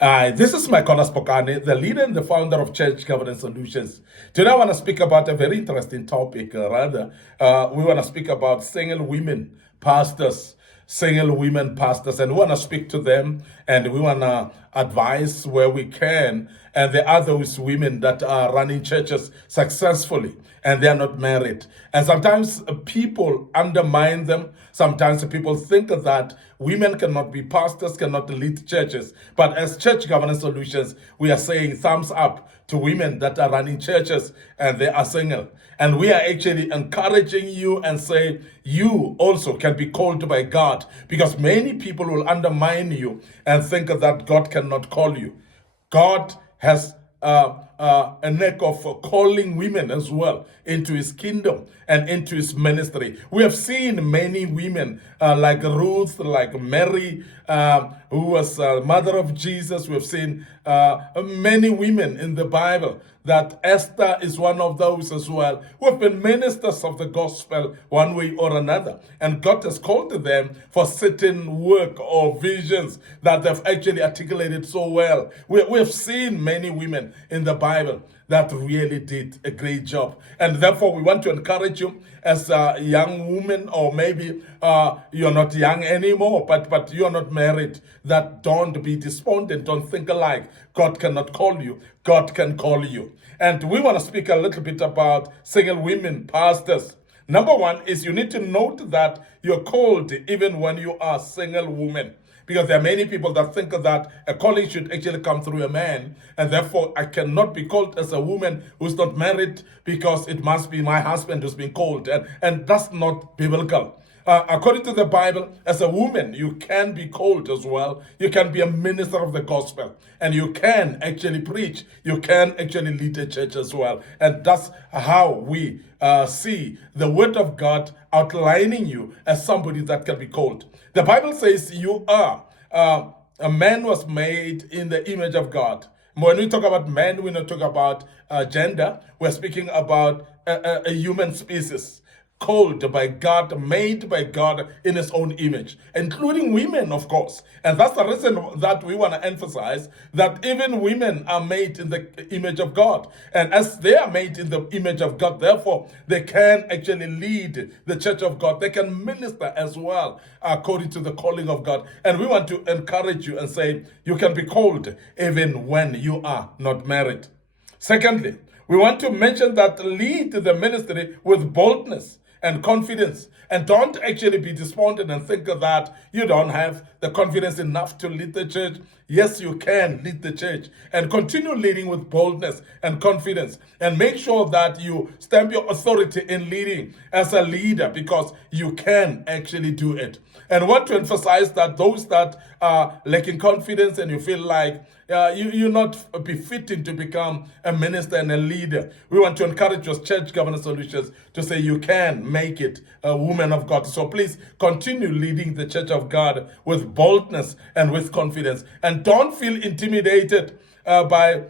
This is MIcornus, Phokane, the leader and the founder of Church Governance Solutions. Today I want to speak about a very interesting topic. We want to speak about single women pastors, and we want to speak to them, and we want to advise where we can. And there are those women that are running churches successfully, and they are not married. And sometimes people undermine them. Sometimes people think that women cannot be pastors, cannot lead churches. But as Church Governance Solutions, we are saying thumbs up to women that are running churches and they are single. And we are actually encouraging you and say you also can be called by God, because many people will undermine you and think that God cannot call you. God has a knack of calling women as well into his kingdom and into his ministry. We have seen many women like Ruth, like Mary, who was mother of Jesus. We have seen many women in the Bible. That Esther is one of those as well, who have been ministers of the gospel one way or another. And God has called them for certain work or visions that they've actually articulated so well. We have seen many women in the Bible that really did a great job. And therefore, we want to encourage you as a young woman, or maybe you're not young anymore, but you're not married, that don't be despondent, don't think alike. God cannot call you, God can call you. And we want to speak a little bit about single women pastors. Number one is you need to note that you're called even when you are a single woman. Because there are many people that think that a calling should actually come through a man, and therefore I cannot be called as a woman who's not married because it must be my husband who's been called. And that's not biblical. According to the Bible, as a woman, you can be called as well. You can be a minister of the gospel, and you can actually preach. You can actually lead a church as well. And that's how we see the word of God outlining you as somebody that can be called. The Bible says you are. A man was made in the image of God. When we talk about man, we're not talking about gender. We're speaking about a human species, called by God, made by God in his own image, including women, of course. And that's the reason that we want to emphasize that even women are made in the image of God. And as they are made in the image of God, therefore, they can actually lead the church of God. They can minister as well, according to the calling of God. And we want to encourage you and say, you can be called even when you are not married. Secondly, we want to mention that lead the ministry with boldness and confidence, and don't actually be despondent and think that you don't have the confidence enough to lead the church. Yes, you can lead the church, and continue leading with boldness and confidence, and make sure that you stamp your authority in leading as a leader, because you can actually do it. And I want to emphasize that those that are lacking confidence and you feel like you're not befitting to become a minister and a leader, we want to encourage your Church Governance Solutions to say you can make it a woman of God. So please continue leading the church of God with boldness and with confidence. And don't feel intimidated by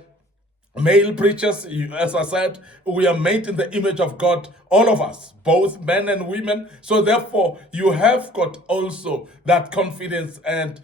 male preachers. As I said, we are made in the image of God, all of us, both men and women. So therefore, you have got also that confidence and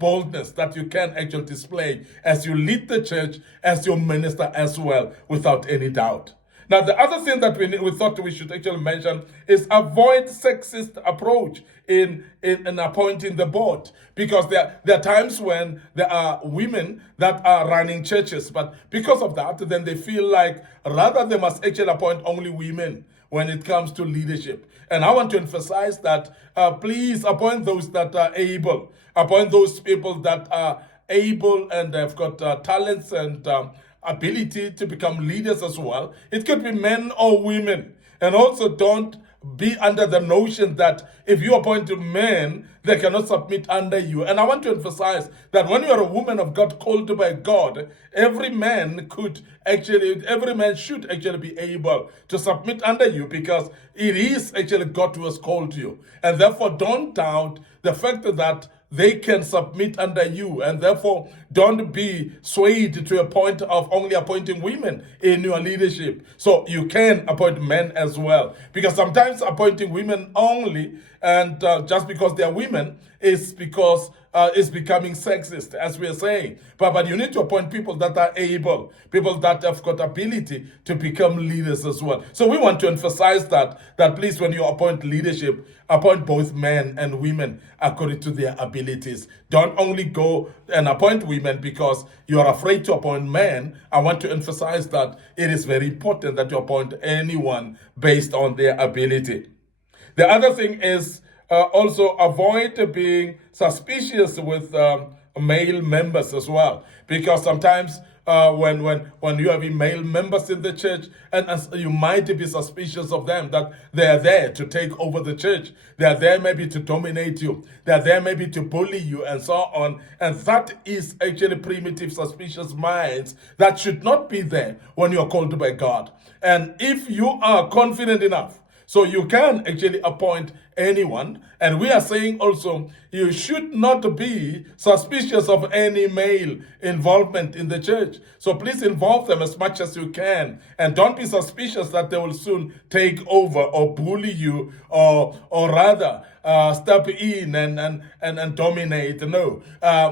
boldness that you can actually display as you lead the church, as your minister as well, without any doubt. Now, the other thing that we thought we should actually mention is avoid sexist approach in appointing the board, because there are times when there are women that are running churches, but because of that, then they feel like rather they must actually appoint only women when it comes to leadership. And I want to emphasize that please appoint those that are able, appoint those people that are able and have got talents and ability to become leaders as well. It could be men or women. And also don't be under the notion that if you appoint men, they cannot submit under you. And I want to emphasize that when you are a woman of God called by God, every man should actually be able to submit under you, because it is actually God who has called you. And therefore don't doubt the fact that they can submit under you, and therefore don't be swayed to a point of only appointing women in your leadership. So you can appoint men as well, because sometimes appointing women only and just because they are women is because it's becoming sexist, as we are saying. But you need to appoint people that are able, people that have got ability to become leaders as well. So we want to emphasize that please, when you appoint leadership, appoint both men and women according to their abilities. Don't only go and appoint women because you are afraid to appoint men. I want to emphasize that it is very important that you appoint anyone based on their ability. The other thing is also avoid being suspicious with male members as well, because sometimes when you have male members in the church, and you might be suspicious of them, that they are there to take over the church, they are there maybe to dominate you, they are there maybe to bully you, and so on. And that is actually primitive, suspicious minds that should not be there when you are called by God. And if you are confident enough, so you can actually appoint anyone. And we are saying also, you should not be suspicious of any male involvement in the church. So please involve them as much as you can. And don't be suspicious that they will soon take over or bully you, or rather step in and dominate. No,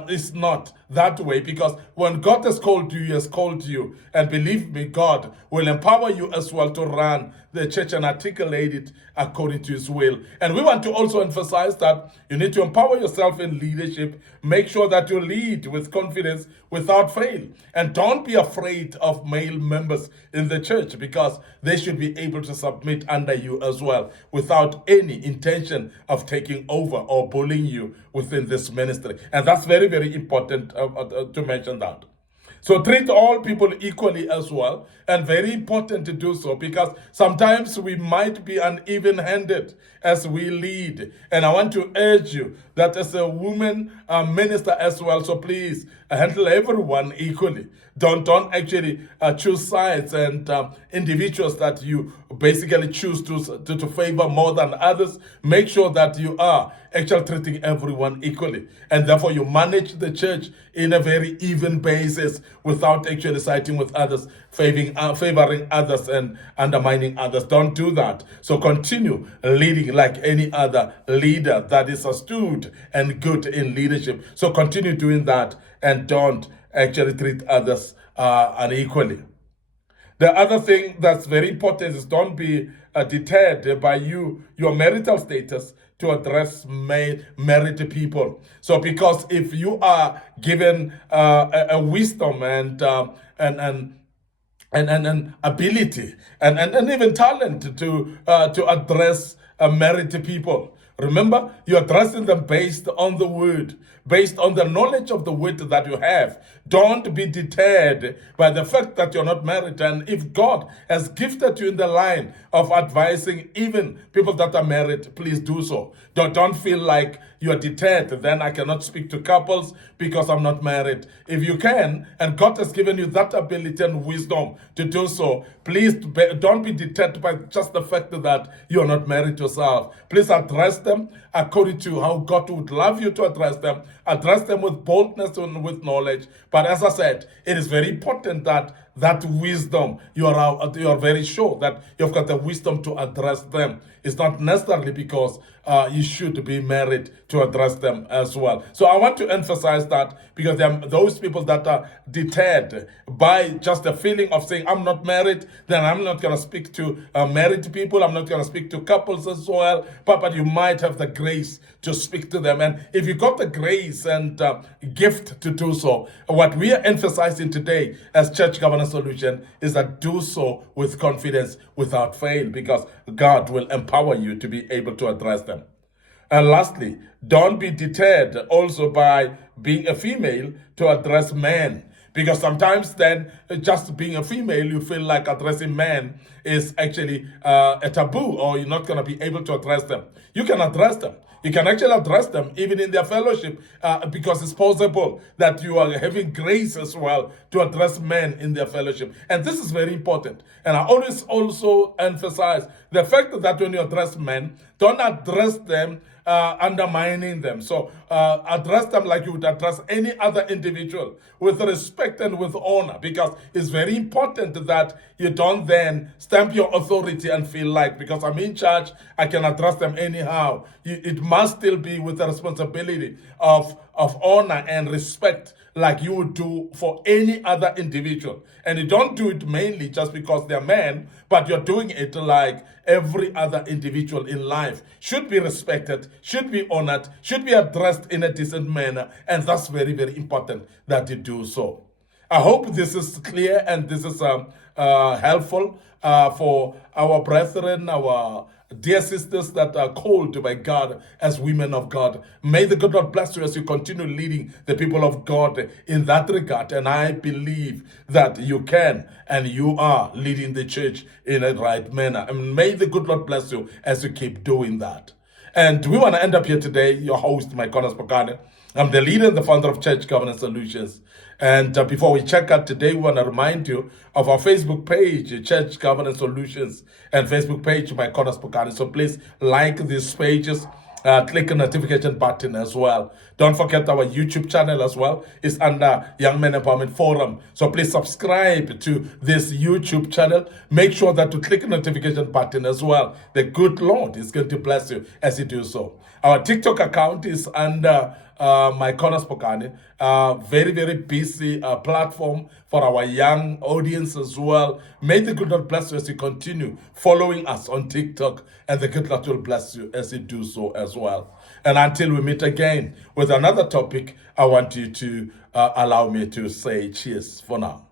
it's not that way, because when God has called you, he has called you. And believe me, God will empower you as well to run the church and articulate it according to his will. And we want to also emphasize that you need to empower yourself in leadership. Make sure that you lead with confidence without fail. And don't be afraid of male members in the church, because they should be able to submit under you as well without any intention of taking over or bullying you within this ministry. And that's very, very important to mention that. So treat all people equally as well, and very important to do so, because sometimes we might be uneven-handed as we lead. And I want to urge you that as a woman minister as well, so please handle everyone equally. Don't actually choose sides and individuals that you basically choose to favor more than others. Make sure that you are actually treating everyone equally. And therefore you manage the church in a very even basis without actually siding with others, favoring others and undermining others. Don't do that. So continue leading like any other leader that is astute and good in leadership. So continue doing that, and don't actually treat others unequally. The other thing that's very important is don't be deterred by your marital status to address married people. So because if you are given a wisdom and ability and even talent to address married people, remember, you're addressing them based on the word, based on the knowledge of the word that you have. Don't be deterred by the fact that you're not married. And if God has gifted you in the line of advising even people that are married, please do so. Don't feel like you're deterred, then I cannot speak to couples because I'm not married. If you can, and God has given you that ability and wisdom to do so, please don't be deterred by just the fact that you're not married yourself. Please address them according to how God would love you to address them. Address them with boldness and with knowledge. But as I said, it is very important that wisdom, you are very sure that you've got the wisdom to address them. It's not necessarily because you should be married to address them as well. So I want to emphasize that, because there are those people that are deterred by just the feeling of saying, I'm not married, then I'm not going to speak to married people, I'm not going to speak to couples as well. But you might have the grace to speak to them. And if you got the grace and gift to do so, what we are emphasizing today as Church Governance Solution is that do so with confidence without fail, because God will empower you to be able to address them. And lastly, don't be deterred also by being a female to address men, because sometimes then just being a female, you feel like addressing men is actually a taboo, or you're not going to be able to address them. You can address them. You can actually address them even in their fellowship, because it's possible that you are having grace as well to address men in their fellowship. And this is very important. And I always also emphasize the fact that when you address men, don't address them undermining them. So address them like you would address any other individual, with respect and with honor, because it's very important that you don't then stamp your authority and feel like, because I'm in charge, I can address them anyhow. It must still be with the responsibility of honor and respect, like you would do for any other individual. And you don't do it mainly just because they're men, but you're doing it like every other individual in life should be respected, should be honored, should be addressed in a decent manner. And that's very, very important that you do so. I hope this is clear and this is helpful for our brethren, our dear sisters that are called by God as women of God. May the good Lord bless you as you continue leading the people of God in that regard. And I believe that you can and you are leading the church in a right manner. And may the good Lord bless you as you keep doing that. And we want to end up here today. Your host, MIcornus Phokane. I'm the leader and the founder of Church Governance Solutions. And before we check out today, we want to remind you of our Facebook page, Church Governance Solutions, and Facebook page, MIcornus Phokane. So please like these pages. Click the notification button as well. Don't forget our YouTube channel as well. It's under Young Men Empowerment Forum. So please subscribe to this YouTube channel. Make sure that you click the notification button as well. The good Lord is going to bless you as you do so. Our TikTok account is under MIcornus Phokane. Very, very busy platform for our young audience as well. May the good Lord bless you as you continue following us on TikTok, and the good Lord will bless you as you do so as well. And until we meet again with another topic, I want you to allow me to say cheers for now.